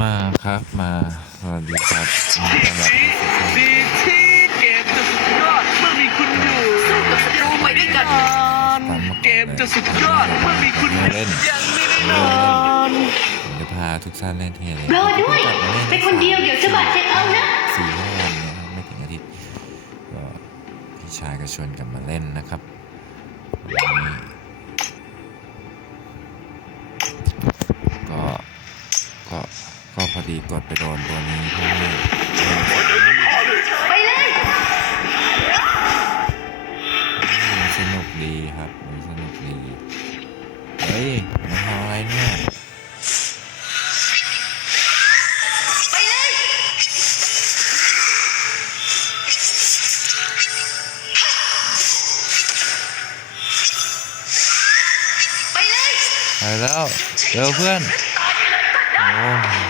มาครับมาสวัสดีครับยินดีต้อนรับเข้าสู่ช่องดีที่เกมจะสุดยอดเมื่อมีคุณอยู่สู้กับศัตรูไปด้วยกันเกมจะสุดยอดเมื่อมีคุณอยู่เล่นยังไม่ได้นอนผมจะพาทุกท่านเล่นเทเลรอด้วยเป็นคนเดียวเดี๋ยวจะบาดเจ็บเอานะสี่ห้าวันนะครับไม่ถึงอาทิตย์ก็พี่ชายก็ชวนกันมาเล่นนะครับวันนี้ก็ก็ก็ พอดีกดไปโดนตัวนี้เพื่อให้ไปเลยสนุกดีครับมันสนุกดี เฮ้ยมันทำอะไรเนี่ยไปเลยไปเลยไปแล้วเร็วเพื่อน โอ้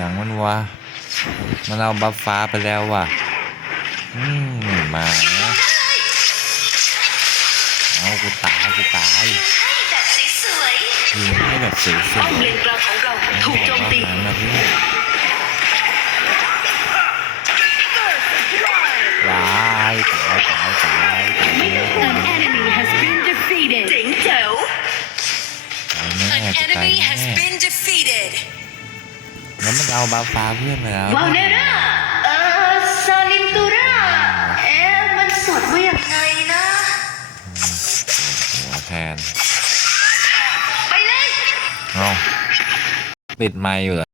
อย่างมันวะมันเอาบัฟฟ้าไปแล้วว่ะ อืมมาเอากูตายกูตายแบบสวยยิงให้แบบสวยป้อมเลนกลางของเราถูกโจมตีหันมาเพื่อนตายตายตายตายตาย An enemy has been defeated. เจ๋งแจ๋วตายแน่ An ตาย enemy แน่ has been defeated แล้วมันเอาบัฟฟ้าเพื่อนไปแล้วๆวาลเนร่าเอ่อซาลินตูร่าเอ๊ะมันสดว่าอย่างไงนะ หัวแทนไปเลยเอาปิดไมค์อยู่เหรอ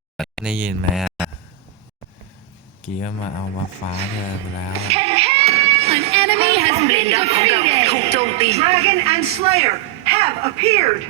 ได้ยินไหมอะกี้ก็มาเอามาฟ้าเธอไปแล้วอะ An enemy ป้อ has มเลน been ดักของเราถูก defeated. โจมตี Dragon and Slayer have appeared.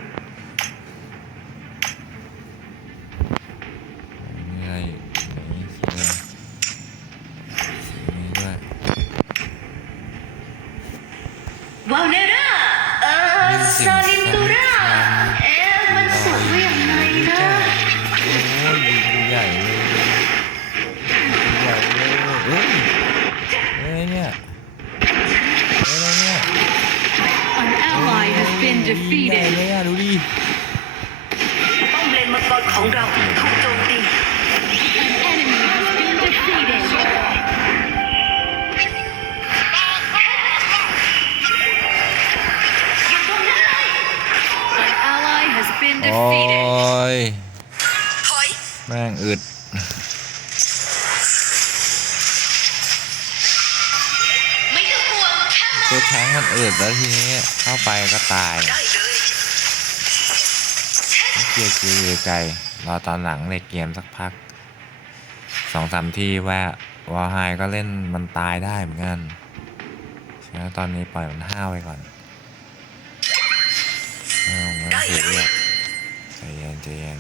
Has been ใหญ่ defeated. เลยอะดูดิป้อมเลนมังกรของเราถูกโจมตี An enemy has been defeated. An ally has been โอ้ defeated. ยถอย แม่งอึด มันอึดแล้วทีนี้เข้าไปก็ตายได้เลยไม่เกียร์คือไกรอตอนหลังเลยเกมสักพักสองสามทีแวะวอลไฮก็เล่นมันตายได้เหมือนกันฉะนั้นตอนนี้ปล่อยมันห้าวไปก่อนเอาไม่ต้องเสียเรียกใจเย็นใจเย็น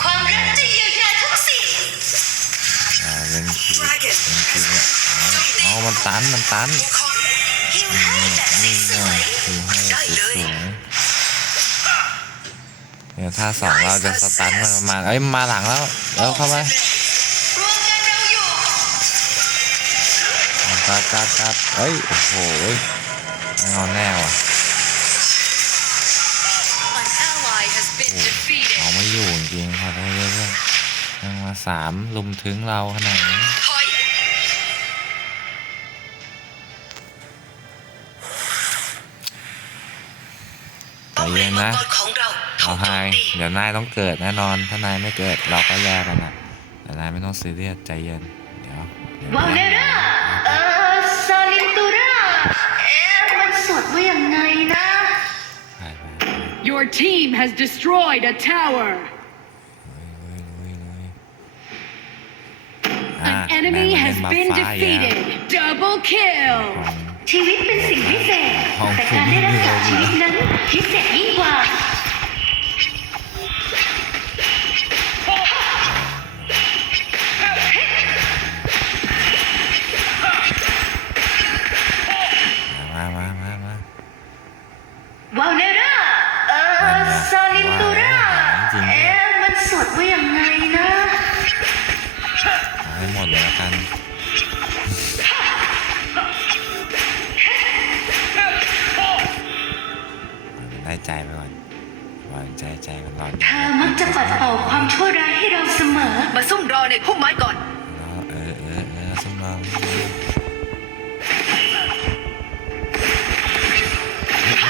ความรักจะยียวยาทุกสิ่ง อ่าเล่นคีบเล่นคีบเนี่ยอาเอมันตันมันตันนี่ไงแบบนี่ไงคือให้สวยๆเนี่ยถ้าสองเราจะสตันมันมาเอ้ยมาหลังแล้วแล้วเข้าไปกัดกัดกัดเฮ้ยโอ้โหเอาแน่ว่ะเอาไม่อยู่จริงๆขอโทษด้วยเพื่อน ยังมาสามลุมถึงเราขนาดนี้ถอยใจเย็นนะป้อมเลมังกรของเราถูเอากไฮโจมตีเดี๋ยวนายต้องเกิดแน่นอน ถ้านายไม่เกิดเราก็แย่กันละแต่นายไม่ต้องซีเรียสใจเย็น เดี๋ยวเดี๋ยววาลเนร่าเอ่อซาลินตูร่าเอ๊ะมันสดว่าอย่างไงนะไปไป Your team has destroyed a tower. ลุยลุยลุย An enemy has been defeated. Double kill. ชีวิตเป็นสิ่งพิเศษ แต่การได้รักษาชีวิตนั้นพิเศษยิ่งกว่ามา ใจไปก่อนวางใจใจมันร้อนเธอมักจะปัดเป่าความชั่วร้ายให้เราเสมอ มาซุ่มรอในพุ่มไม้ก่อนแล้วเออเออเออสมอง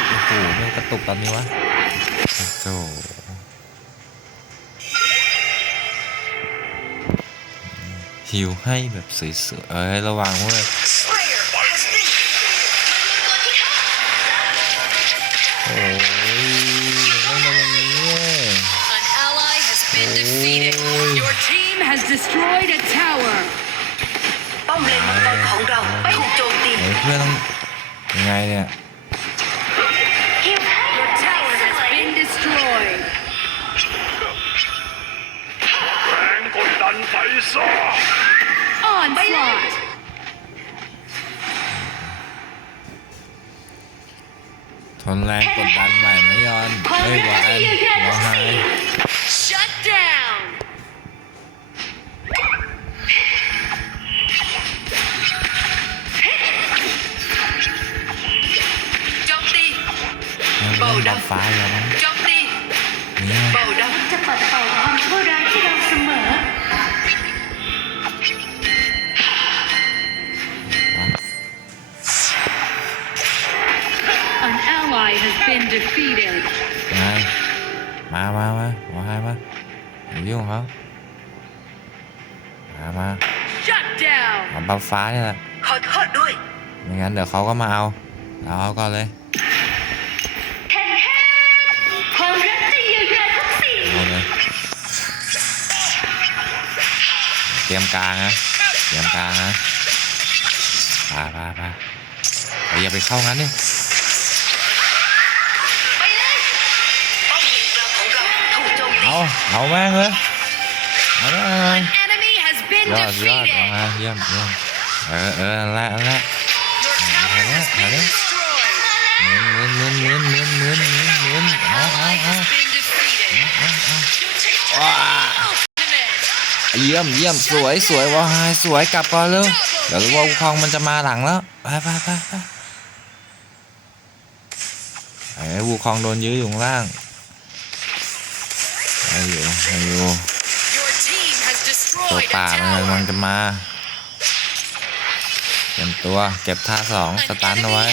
โอ้โหไม่กระตุกตอนนี้วะโอ้โหหิวให้แบบสวยๆเอ้ยระวังเว้ย defeated. Ôi. Your team has destroyed a tower. ป้อมเลนมังกรของเราถูกโจมตีเฮ้ยเพื่อนต้องยังไงเนี่ย Your tower has been destroyed. แรงกดดันไปซะ Onslaught. ทนแรงกดดันไหวไหมยอนเฮ้ยวานวาไฮ เล่นบัฟฟ้าแล้วมั้งโจมตีเนี่ยเบาดังมักจะปัดเป่าความชั่วร้ายให้เราเสมอ An ally has been defeated. ไงมามามาหัวไฮมาอย่ายุ่งเขามามา Shut down. เอาบัฟฟ้าเนี่ยแหละขอโทษด้วยไม่งั้นเดี๋ยวเขาก็มาเอาเราเอาก่อนเลย ตรียมกลางนะเตรียมกลางนะพาพาพาอย่าไปเข้างั้นนี่เอาเอาแม่งเลยเอาแม่งยอดยอดมาเยี่ยมเยี่ยมเออเออละละเอาละเอาละเน้นเน้นเน้นเน้นเน้นเน้นเน้นเอาเอาเอาเอาเอา เยี่ยมเยี่ยมสวยสวยว้ายสวยกลับก่อนเร็วเดี๋ยววงคองมันจะมาหลังแล้วไปไปไปไปไอ้วูคองโดนยื้ออยู่ข้างล่างไอ้อยู่ไอ้อยู่ตัวป่ามันกำลังจะมาเตรียมตัวเก็บท่าสองส An ตันเอาไว้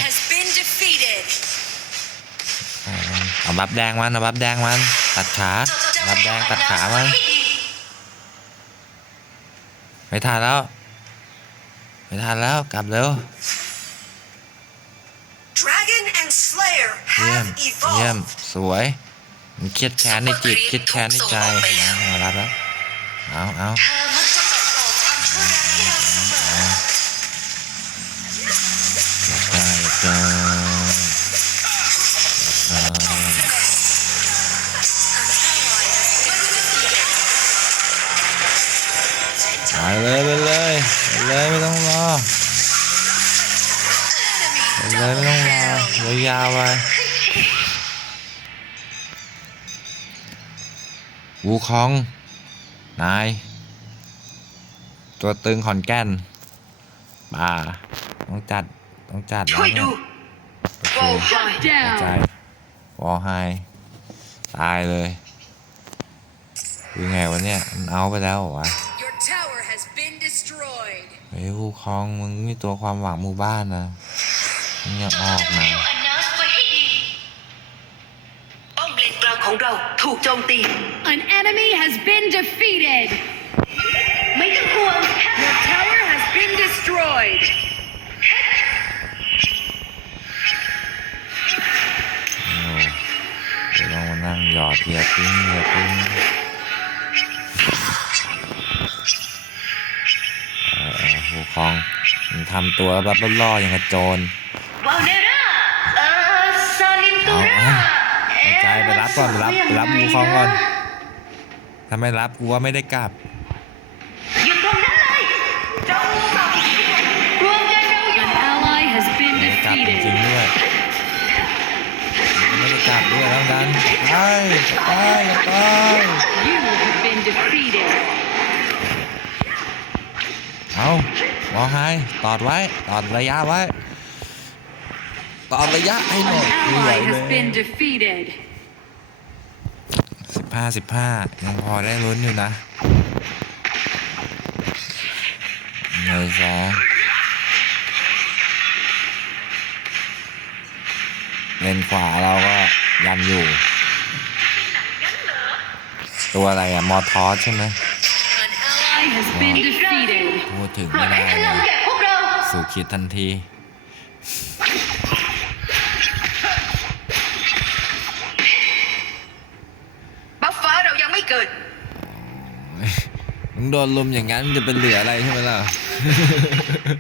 เอาบัฟแดงมันเอาบัฟแดงมันตัดขาบัฟแดงตัดขามัน ไม่ทันแล้ว ไม่ทันแล้วกลับเร็ว Dragon and Slayer เยี่ยม have เยี่ยม evolved. สวย มันเครียดแค้นในจิต เครียดแค้นในใจเอามารับแล้ว เอาเอา เธอมักจะปัดเป่าความชั่วร้ายให้เราเสมอ คอง นาย ตัวตึงขอนแก่นป่าต้องจัด ต้องจัดช่วยแล้ดูวเนี่ยโบโอเคดังเข้าใจ Down. วอไฮตายเลยคือไงวะเนี่ยมันเอาไปแล้วเหรอวะ Your tower has been destroyed. เฮ้ยผู้ครองมึงมีตัวความหวังหมู่บ้านนะมึงอย่าออกนะอันนัสไว้ให้ดีป้อมเลนกลางของเรา ถูกโจมตี An enemy has been defeated. ไม่ต้องห่วง Your tower has been destroyed. โอ้เดี๋ยวลองมานั่งหยอดเหยียดทิ้งเหยียดทิ้งเออเออผู้ครองมึงทำตัวแบบล่อๆอย่างกระโจน วาลเนราเอ่อซาลินตูรา เอาเอาใจไปรับก่อนไปรับไปรับวูคองก่อนถ้าไม่รับกูว่าไม่ได้กลับอยู่ตรงนั้นเลยจงส่องรวมกันเราอยู่ An ally has been ไม่ได้กลับจริง defeated. ๆด้วยไม่ได้กลับด้วยแล้วดันไปไปไป You have been defeated. เอาวอไฮตอดไว้ตอดระยะไว้ตอดระยะให้หน่อย An ไม่ไหว ally เล has ย been defeated. ห้าสิบห้ายังพอได้ลุ้นอยู่นะหนึ่งสองเลนขวาเราก็ยันอยู่ ตัวอะไรอะมอทอสใช่ไหม An ally has been defeated. พูดถึงโปรไม่ดได้ให้พเลลังยแก่พวกเราสู่คิดทันที โดนลุมอย่างนั้นจะเป็นเหลืออะไรใช่ไหมล่ะ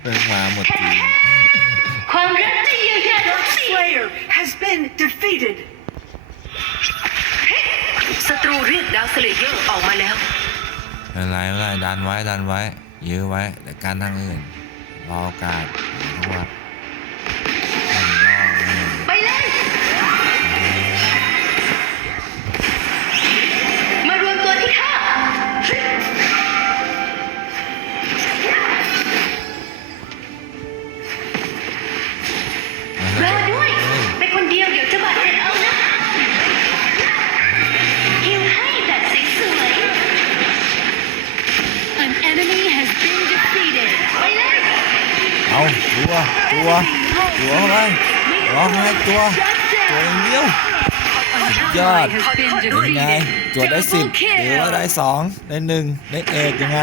เป็นมาหมดทีมความรักจะเยียวยาทุกสิ่ง Slayer has been defeated ศัตรูเรียกดาวสเลเยอร์ออกมาแล้วไม่เป็นไรไม่เป็นไรดันไว้ดันไว้ยื้อไว้แต่การทางอื่นรอโอกาสเพราะว่า ตัวเข้าไปร้องให้ตัว ตัวอย่างเดียว An God. ally has been เป็นไง defeated. จวดได้สิบ Double หรือว่าได้ kill. สองได้หนึ่งได้เอกยังไง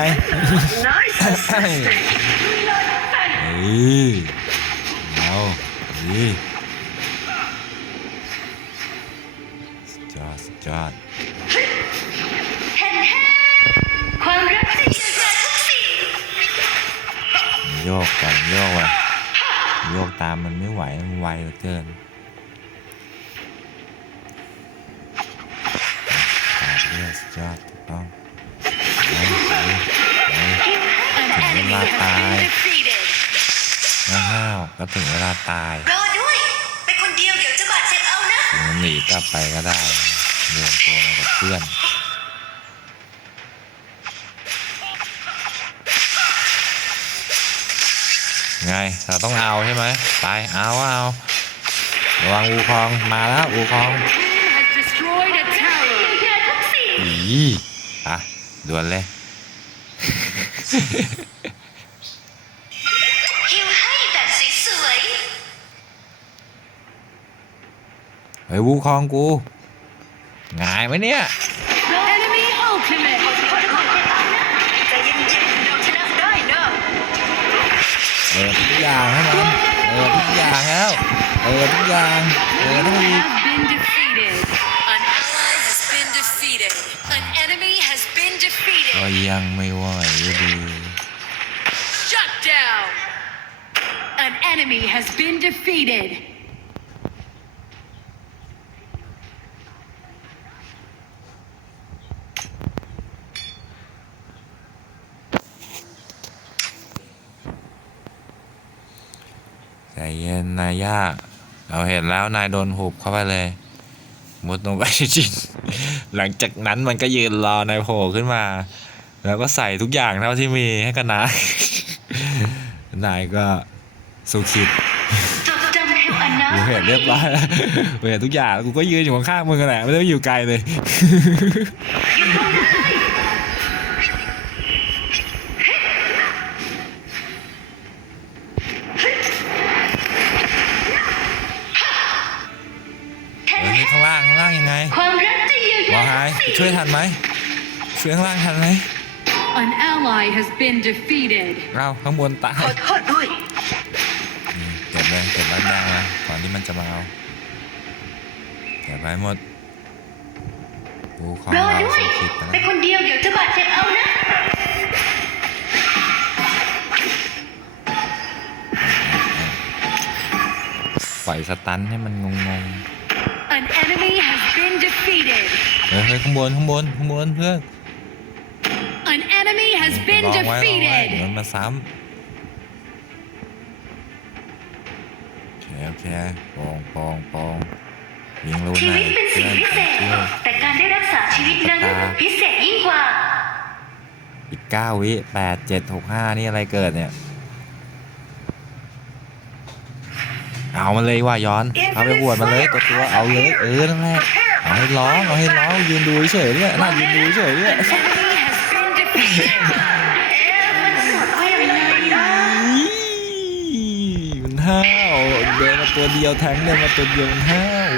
Nice เฮ้ยเอาเฮ้ยสุดยอดสุดยอดแทนแทนความรักจะเยียวยาทุกสิ่งโยกก่อนโยกว่ะ โยกตามมันไม่ไหว มันไวเหลือเกินตาดเลือดสุดยอดถูกต้องไปไปไป An enemy has been defeated. ห้าวๆก็ถึงเวลาตายรอด้วยไปคนเดียวเดี๋ยวจะบาดเจ็บเอานะถึงมันหนีกลับไปก็ได้รวมตัวมากับเพื่อน ไงเราต้องเอาใช่ไหมไปเอาเอาระวังอูคองมาแล้วอูคองอีอะด่วนเลยฮิวให้วยเฮ้ยวูคองกูง่ายไหมเนี่ย เปิดทุกอย่างให้มันเปิดทุกอย่างแล้วเปิดทุกอย่างเปิดทุก You อีก have been defeated. An ally has been defeated. An enemy has been ก็ defeated. ยังไม่ไหวอยู่ดี Shut down. An enemy has been defeated. เย็นนายยากเราเห็นแล้วนายโดนหุบเข้าไปเลย มุดลงไปจริงหลังจากนั้นมันก็ยืนรอนายโผล่ขึ้นมา แล้วก็ใส่ทุกอย่างเท่าที่มีให้กับนายนายก็สุขิดกูเห็นเรียบร้อยแล้วกูเห็นทุกอย่างกูก็ยืนอยู่ข้างๆมึงกันแหละไม่ต้องอยู่ไกลเลย ช่วยทันไหมช่วยข้างล่างทันไหม An ally has been defeated. เราข้างบนตายขอโทษด้วย นี่เก็บเลยเก็บบ้านแดงมาก่อนที่มันจะมาเอาเก็บไว้หมดกูของรอเราด้วยสุขิดไปไปแล้วคนเดียวเดี๋ยวจะบาดเจ็บเอานะ ปล่อยสตันให้มันงง An enemy has been defeated. ๆ เฮ้ยเฮ้ยข้างบนข้างบนข้างบนเพื่อน An enemy has been ลองไว้ลองไว้เดี๋ยว defeated. มันมาซ้ำโอเคโอเคปองปองปองยิงรู้ชีนะวิตเป็นสิ่งพิเศษเพื่อนแต่การได้รักษาชีวิตนั้นพิเศษยิ่งกว่า อีกเก้าวิแปดเจ็ดหกห้านี่อะไรเกิดเนี่ย เอามันเลยว่าย้อน เอาไปบวชมันเลยตัวตัวเอาเลยเออนั่นแหละ Prepare เอาให้ร้องเอาให้ร้องยืนดูเฉยๆเนี่ยน่ายืนดูเฉยๆเนี่ย An enemy has been defeated. มันสดว่ายังไงนะมันห้าวเดินมาตัวเดียวแทงเดินมาตัวเดียวมันห้าว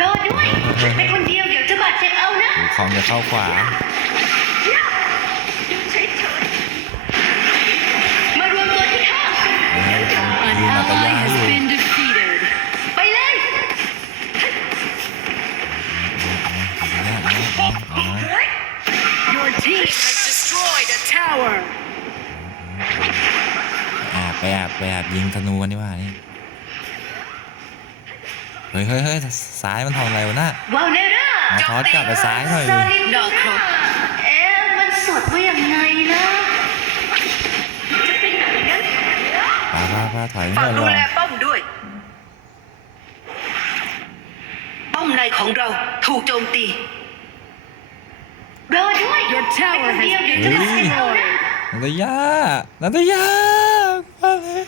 รอด้วยเป็นคนเดียวเดี๋ยวจะบาดเจ็บเอานะหูคองจะเข้าขวา ดูนาตา ally ยา has อยู่ been defeated. ไปเลย Your team has destroyed a tower. แอบไปแอบไปแอบยิงธนูกันดีกว่านี่เฮ้ยเฮ้ยเฮ้ยซ้ายมันทำอะไรวะน่ะวาลเนร่าเอาทอดกลับไปซ้ายหน่อยดิซาลินดอกครับเอ๊ะมันสดว่ายังไงนะจะ ป้าป้าป้าถอยฝาก่กอนดูรอแลป้อมด้วย ป้อมในของเราถูกโจมตีรอด้วย Your tower เป็นคน has เดียว been เดี๋ยวจะบาดเจ็บเอานะ destroyed. นาตายานาตายามาเลย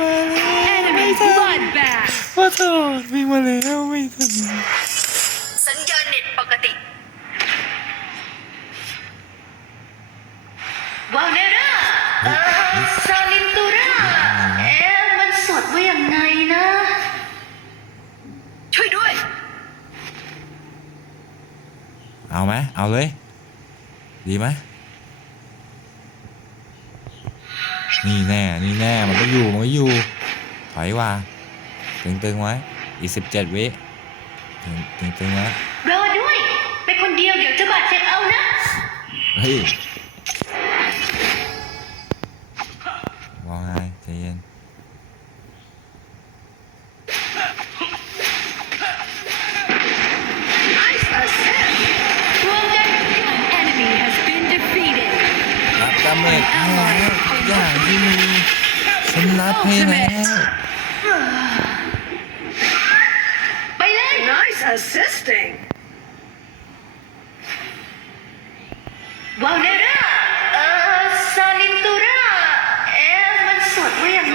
มาเลย Enemy bloodbath. มาโทษวิ่งมาแล้วไม่ทัน เอาไหมเอาเลย ดีไหมนี่แน่ นี่แน่ มันก็อยู่ มันก็อยู่ ถอยว่า ตึงๆไว้ อีกสิบเจ็ดวิ ตึงตึงตึงไว้รอด้วย เป็นคนเดียวเดี๋ยวจะบาดเจ็บเอานะ เฮ้ย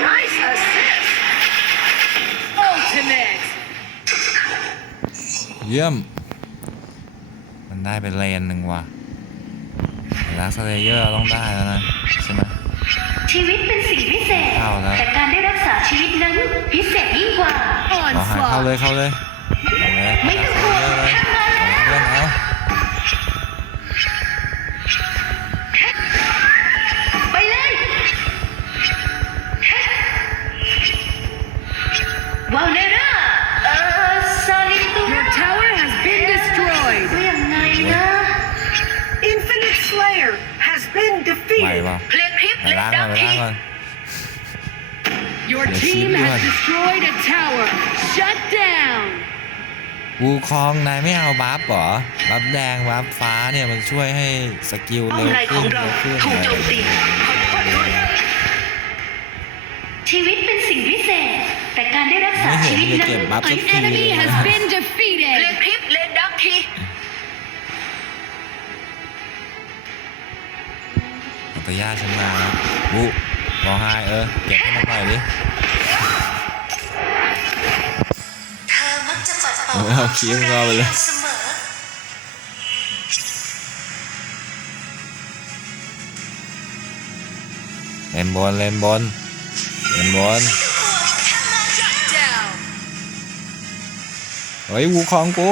Nice assist Ultimate. เยี่ยม มันได้เป็นเลนหนึ่งว่ะลักสเลเยอร์ต้องได้แล้วนะ ใช่ไหม ชีวิตเป็นสิ่งพิเศษ เอาแล้ว แต่การได้รักษาชีวิตนั้นพิเศษยิ่งกว่า เอาหายเข้าเลยเข้าเลยเอาเลยไม่ต้องกลัวเอาเลยทำมาแล้ ป่ะเพลงคลิปไปและล้างดัก่อนกไปทีล้างก่อน Your Yes, team you has do. destroyed a tower. Shut down. วูคองนายไม่เอาบัฟเหรอ บัฟแดง บัฟฟ้าเนี่ยมันช่วยให้สกิลป้อเร็มวในขขึ้อนงเราเร็วขึ้นถูกโจมตีขอโทษด้วยชีวิตเป็นสิ่งพิเศษ แต่การได้รักษาไม่เห็ชีนวิตเลยนั้นเก็บบัฟสัก An ทีเล enemy ย has นะ been เพลง defeated. คลิปและดักที อัตยาฉันมาแล้ววูรอไฮเออเก็บให้มันหน่อยดิเอาคีบงอไปเลยเสมอเลนบนเล่นบนเล่นบน Shut down. เฮ้ยวูคองกู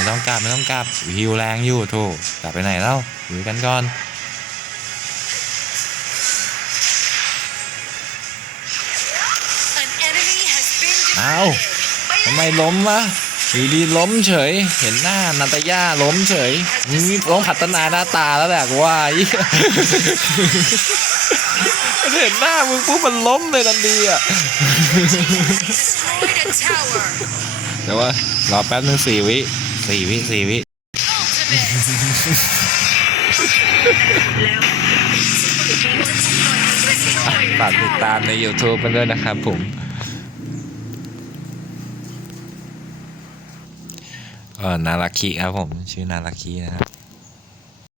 ไม่ต้องกลับไม่ต้องกลับฮิวแรงอยู่ถูกกลับไปไหนแล้วอยู่กันก่อน An enemy has been เอา defeated. ทำไมล้มวะอยู่ดีล้มเฉย เห็นหน้านาตาย่าล้มเฉยมึงนี่ต้องพัฒนาหน้าตาแล้วแหละกูว่าไอ้เหี้ยมันเห็นหน้ามึงปุ๊บมันล้มเลยทันทีอะ Destroyed a tower. เดี๋ยวว่ารอแป๊บนึงสี่วิ สี่วิสี่วิ ฝากติดตามใน YouTube กันด้วยนะครับผมเออนาราคิครับผม ชื่อนาราคินะครับ